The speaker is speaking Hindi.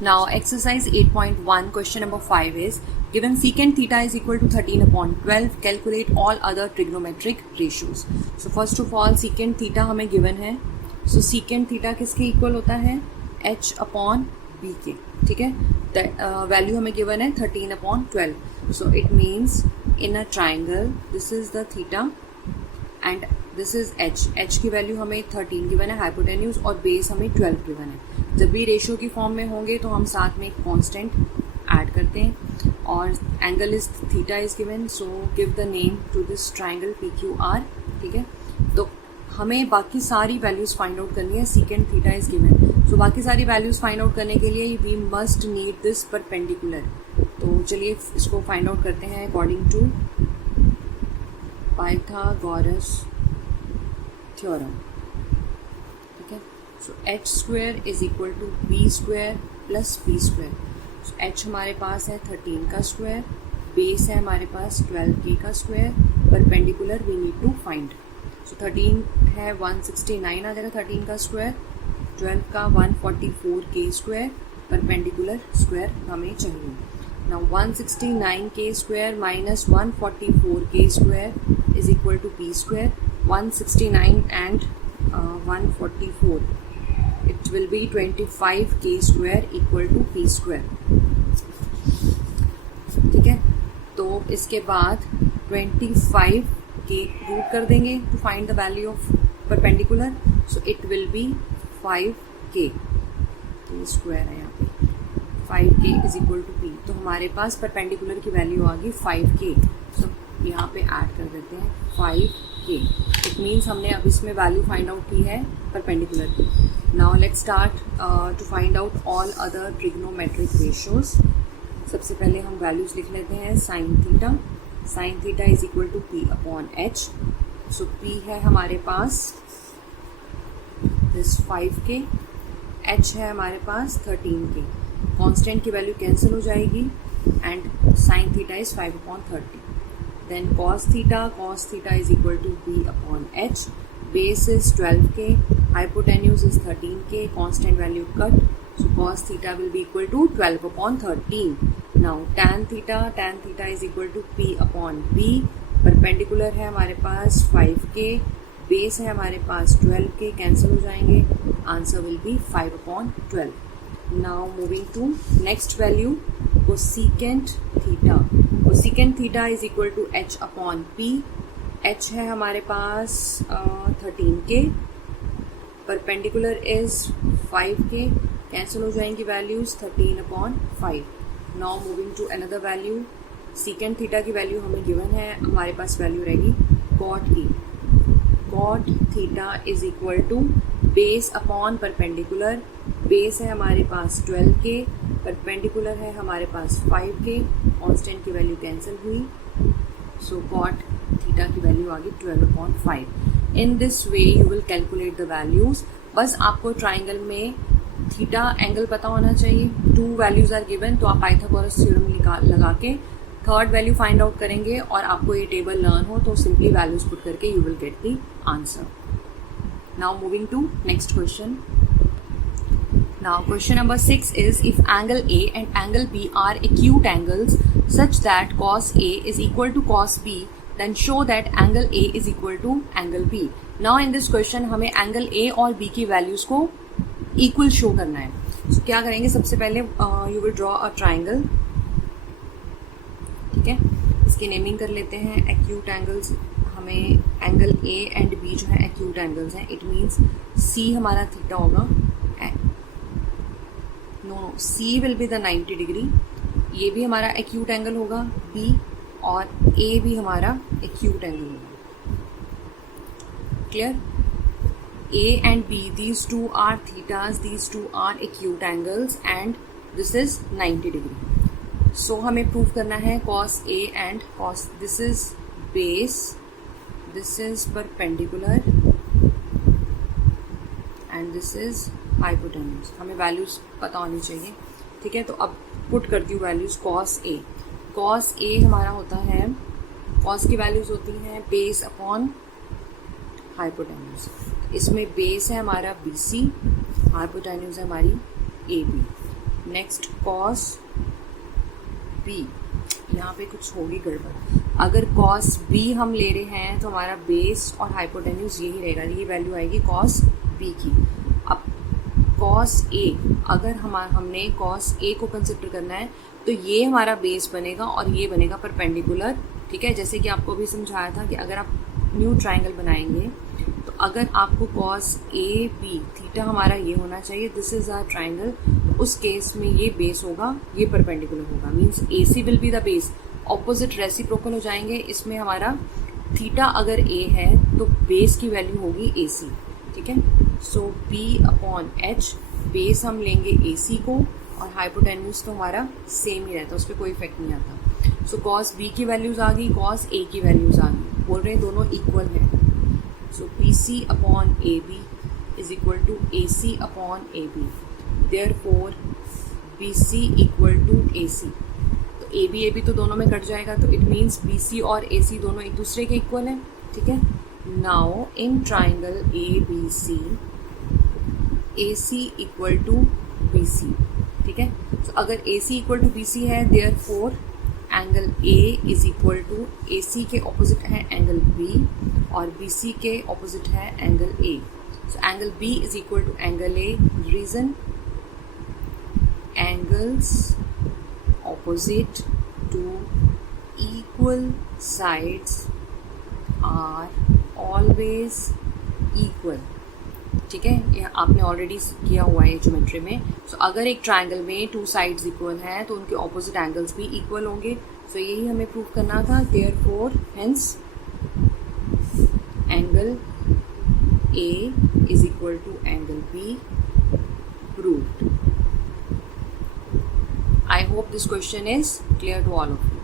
Now exercise 8.1 question number 5 is given secant theta is equal to 13/12 calculate all other trigonometric ratios. So first of all secant theta हमें given है. So secant theta किसके equal होता है h/b के. ठीक है. Value हमें given है 13/12. So it means in a triangle this is the theta and this is h की वैल्यू हमें 13 गिवन है, हाइपोटेन्यूज और बेस हमें 12 गिवन है. जब भी रेशियो की फॉर्म में होंगे तो हम साथ में एक कांस्टेंट ऐड करते हैं और angle is theta is given. So give the name to this triangle PQR. ठीक है. तो हमें बाकी सारी वैल्यूज फाइंड आउट करनी है. Second theta is given. So बाकी सारी वैल्यूज फाइंड आउट करने के लिए we must need this perpendicular. तो चलिए इसको फाइंड आउट करते हैं अकॉर्डिंग टू पाइथागोरस थ्योरम. ठीक है. So h² is equal to b² plus b². So h हमारे पास है 13 का स्क्वायर, बेस है हमारे पास 12k का square, perpendicular we need to find. So 13 है 169 आ जाएगा 13 का स्क्वायर, 12 का 144k स्क्वायर, परपेंडिकुलर स्क्वायर हमें चाहिए. Now 169k square minus 144k square is equal to p². 169 and 144 it will be 25k square equal to p². ठीक है. तो इसके बाद 25k रूट कर देंगे to find the value of perpendicular. So it will be 5k. p square है यहाँ पे. 5k is equal to p. तो हमारे पास परपेंडिकुलर की वैल्यू आ गई 5k. तो यहाँ पे ऐड कर देते हैं 5k. इट मीन्स हमने अब इसमें वैल्यू फाइंड आउट की है परपेंडिकुलर की. Now let's start to find out all other trigonometric ratios. सबसे पहले हम वैल्यूज लिख लेते हैं. Sine theta. Sine theta is equal to p/h. So p है हमारे पास दिस 5k, h है हमारे पास 13k. कांस्टेंट की वैल्यू कैंसिल हो जाएगी and sine theta is 5/30. Then cos theta is equal to b/h. Base is 12k, hypotenuse is 13k, constant value cut. So cos theta will be equal to 12/13. Now tan theta is equal to p/b. Perpendicular है हमारे पास 5k, base है हमारे पास 12k, cancel हो जाएंगे. Answer will be 5/12. Now moving to next value, cosecant theta. Cosecant theta is equal to h/p. h है हमारे पास 13k, perpendicular is 5k, cancel हो जाएंगी values 13/5. Now moving to another value. Second theta की वैल्यू हमें गिवन है, हमारे पास वैल्यू रहेगी cot की. cot theta is equal to base upon perpendicular. Base है हमारे पास 12k, परपेंडिकुलर है हमारे पास 5k, कांस्टेंट की वैल्यू कैंसिल हुई. सो कॉट थीटा की वैल्यू आ गई 12/5. In this way you will calculate the values. बस आपको ट्राइंगल में थीटा एंगल पता होना चाहिए. 2 वैल्यूज आर गिवन, तो आप पाइथागोरस थ्योरम लगा के थर्ड वैल्यू फाइंड आउट करेंगे और आपको ये टेबल लर्न हो तो सिंपली वैल्यूज पुट करके you will get the answer. Now moving to next question. Now question number 6 is if angle A and angle B are acute angles such that cos A is equal to cos B, then show that angle A is equal to angle B. Now in this question हमें angle A और B की values को equal show करना है. So क्या करेंगे, सबसे पहले you will draw a triangle. ठीक है. इसकी नेमिंग कर लेते हैं acute angles. हमें angle A and B जो है acute angles हैं. It means C हमारा थीटा होगा. C will be the 90 degree. ये भी हमारा एक्यूट एंगल होगा B और A भी हमारा एक्यूट एंगल होगा. Clear. A and B, these two are thetas, these two are acute angles and this is 90 degree. So हमें प्रूव करना है cos A and cos, this is base, this is perpendicular and this is hypotenuse. हमें वैल्यूज पता होनी चाहिए. ठीक है. तो अब पुट करती हूँ values. Cos A. Cos A हमारा होता है, कॉस की वैल्यूज होती हैं बेस अपॉन हाइपोटेन्यूज. इसमें बेस है हमारा BC, हाइपोटेन्यूज है हमारी AB. नेक्स्ट कॉस बी, यहाँ पे कुछ होगी गड़बड़। अगर कॉस बी हम ले रहे हैं तो हमारा बेस और हाइपोटेन्यूज यही रहेगा, ये वैल्यू आएगी कॉस बी की। अब कॉस ए, अगर हमने कॉस ए को कंसिडर करना है तो ये हमारा बेस बनेगा और ये बनेगा परपेंडिकुलर, ठीक है। जैसे कि आपको भी समझाया था कि अगर आप न्यू ट्राइंगल बनाएंगे तो अगर आपको कॉस ए बी थीटा हमारा ये होना चाहिए, दिस इज आवर ट्राइंगल, तो उस केस में ये बेस होगा, ये परपेंडिकुलर होगा, means A C will be the base, opposite reciprocal हो जाएंगे। इसमें हमारा थीटा अगर ए है तो बेस की वैल्यू होगी ए सी, ठीक है। So B upon H, base हम लेंगे ए सी को और हाइपोटेन्यूज तो हमारा सेम ही रहता है, उस पर कोई इफेक्ट नहीं आता। सो कॉस बी की वैल्यूज आ गई, कॉस ए की वैल्यूज आ गई, बोल रहे हैं दोनों इक्वल है। So B C upon A B is equal to A C upon A B, therefore B C equal to A C. तो ए बी तो दोनों में कट जाएगा, तो इट मीन्स बी सी और ए सी दोनों एक दूसरे के इक्वल हैं, ठीक है। Now in triangle A B C equal to B C, ठीक है। तो अगर A C equal to B C है, therefore angle A is equal to A C के ऑपोजिट है एंगल बी और बी सी के ऑपोजिट है angle A. So angle B is equal to angle A, reason angles opposite to equal sides are always equal, ठीक है। ये आपने ऑलरेडी किया हुआ है ज्योमेट्री में। सो अगर एक ट्राइंगल में टू साइड्स इक्वल हैं तो उनके ऑपोजिट एंगल्स भी इक्वल होंगे। सो यही हमें प्रूव करना था, therefore hence angle A is equal to angle B, proved. I hope this question is clear to all of you.